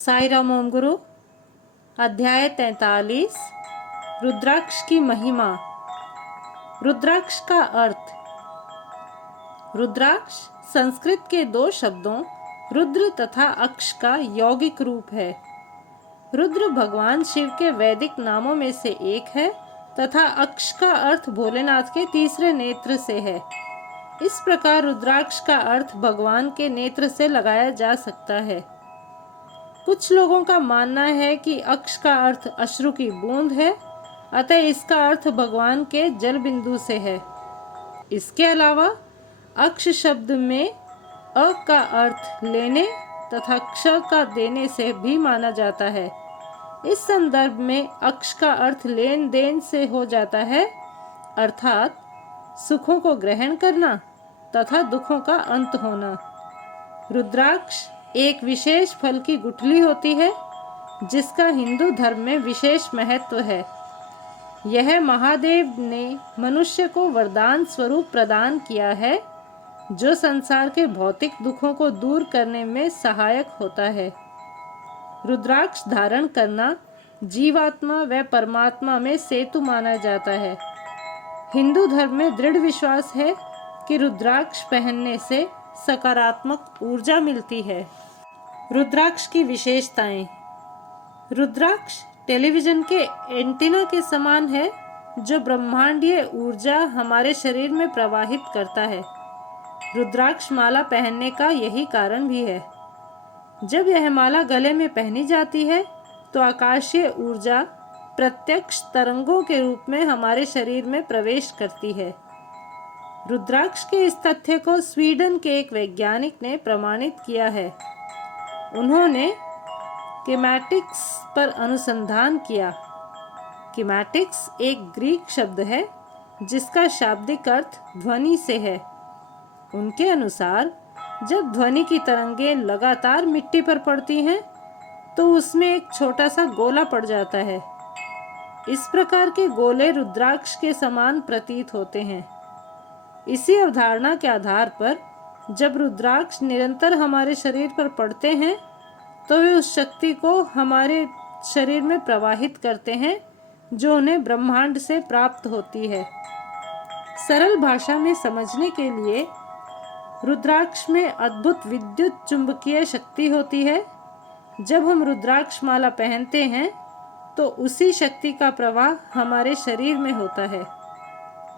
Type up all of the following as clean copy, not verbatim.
साई राम ओम गुरु। अध्याय 43 रुद्राक्ष की महिमा। रुद्राक्ष का अर्थ। रुद्राक्ष संस्कृत के दो शब्दों रुद्र तथा अक्ष का यौगिक रूप है। रुद्र भगवान शिव के वैदिक नामों में से एक है तथा अक्ष का अर्थ भोलेनाथ के तीसरे नेत्र से है। इस प्रकार रुद्राक्ष का अर्थ भगवान के नेत्र से लगाया जा सकता है। कुछ लोगों का मानना है कि अक्ष का अर्थ अश्रु की बूंद है, अतः इसका अर्थ भगवान के जल बिंदु से है। इसके अलावा अक्ष शब्द में अ का अर्थ लेने तथा क्ष का देने से भी माना जाता है। इस संदर्भ में अक्ष का अर्थ लेन देन से हो जाता है, अर्थात सुखों को ग्रहण करना तथा दुखों का अंत होना। रुद्राक्ष एक विशेष फल की गुठली होती है जिसका हिंदू धर्म में विशेष महत्व है। यह महादेव ने मनुष्य को वरदान स्वरूप प्रदान किया है जो संसार के भौतिक दुखों को दूर करने में सहायक होता है। रुद्राक्ष धारण करना जीवात्मा व परमात्मा में सेतु माना जाता है। हिंदू धर्म में दृढ़ विश्वास है कि रुद्राक्ष पहनने से सकारात्मक ऊर्जा मिलती है। रुद्राक्ष की विशेषताएं। रुद्राक्ष टेलीविजन के एंटीना के समान है जो ब्रह्मांडीय ऊर्जा हमारे शरीर में प्रवाहित करता है। रुद्राक्ष माला पहनने का यही कारण भी है। जब यह माला गले में पहनी जाती है तो आकाशीय ऊर्जा प्रत्यक्ष तरंगों के रूप में हमारे शरीर में प्रवेश करती है। रुद्राक्ष के इस तथ्य को स्वीडन के एक वैज्ञानिक ने प्रमाणित किया है। उन्होंने कीमैटिक्स पर अनुसंधान किया। कीमैटिक्स एक ग्रीक शब्द है जिसका शाब्दिक अर्थ ध्वनि से है। उनके अनुसार जब ध्वनि की तरंगें लगातार मिट्टी पर पड़ती हैं तो उसमें एक छोटा सा गोला पड़ जाता है। इस प्रकार के गोले रुद्राक्ष के समान प्रतीत होते हैं। इसी अवधारणा के आधार पर जब रुद्राक्ष निरंतर हमारे शरीर पर पड़ते हैं तो वे उस शक्ति को हमारे शरीर में प्रवाहित करते हैं जो उन्हें ब्रह्मांड से प्राप्त होती है। सरल भाषा में समझने के लिए रुद्राक्ष में अद्भुत विद्युत चुंबकीय शक्ति होती है। जब हम रुद्राक्ष माला पहनते हैं तो उसी शक्ति का प्रवाह हमारे शरीर में होता है।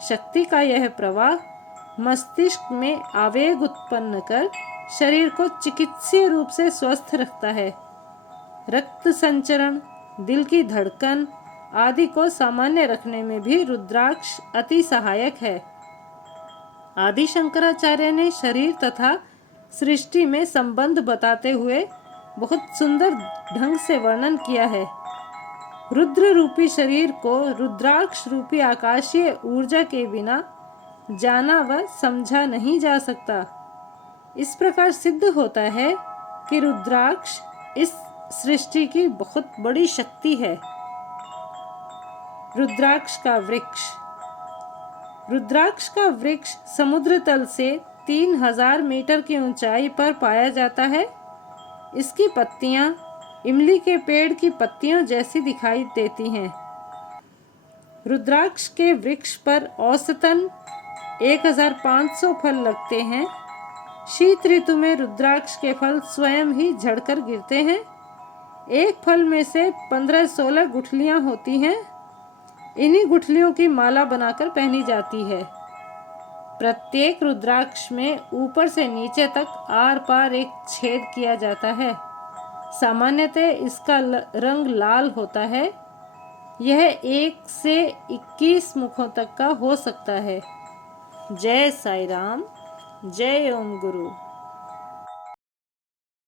शक्ति का यह प्रवाह मस्तिष्क में आवेग उत्पन्न कर शरीर को चिकित्सीय रूप से स्वस्थ रखता है। रक्त संचरण, दिल की धड़कन आदि को सामान्य रखने में भी रुद्राक्ष अति सहायक है। आदि शंकराचार्य ने शरीर तथा सृष्टि में संबंध बताते हुए बहुत सुंदर ढंग से वर्णन किया है। रुद्र रूपी शरीर को रुद्राक्ष रूपी आकाशीय ऊर्जा के बिना जाना व समझा नहीं जा सकता। इस प्रकार सिद्ध होता है कि रुद्राक्ष इस सृष्टि की बहुत बड़ी शक्ति है। रुद्राक्ष का वृक्ष। रुद्राक्ष का वृक्ष समुद्र तल से 3000 मीटर की ऊंचाई पर पाया जाता है। इसकी पत्तियां इमली के पेड़ की पत्तियों जैसी दिखाई देती हैं। रुद्राक्ष के वृक्ष पर औसतन 1500 फल लगते हैं। शीत ऋतु में रुद्राक्ष के फल स्वयं ही झड़कर गिरते हैं। एक फल में से 15-16 गुठलियां होती हैं। इन्हीं गुठलियों की माला बनाकर पहनी जाती है। प्रत्येक रुद्राक्ष में ऊपर से नीचे तक आर पार एक छेद किया जाता है। सामान्यतः इसका रंग लाल होता है। यह 1 से 21 मुखों तक का हो सकता है। जय साई राम, जय ओम गुरु।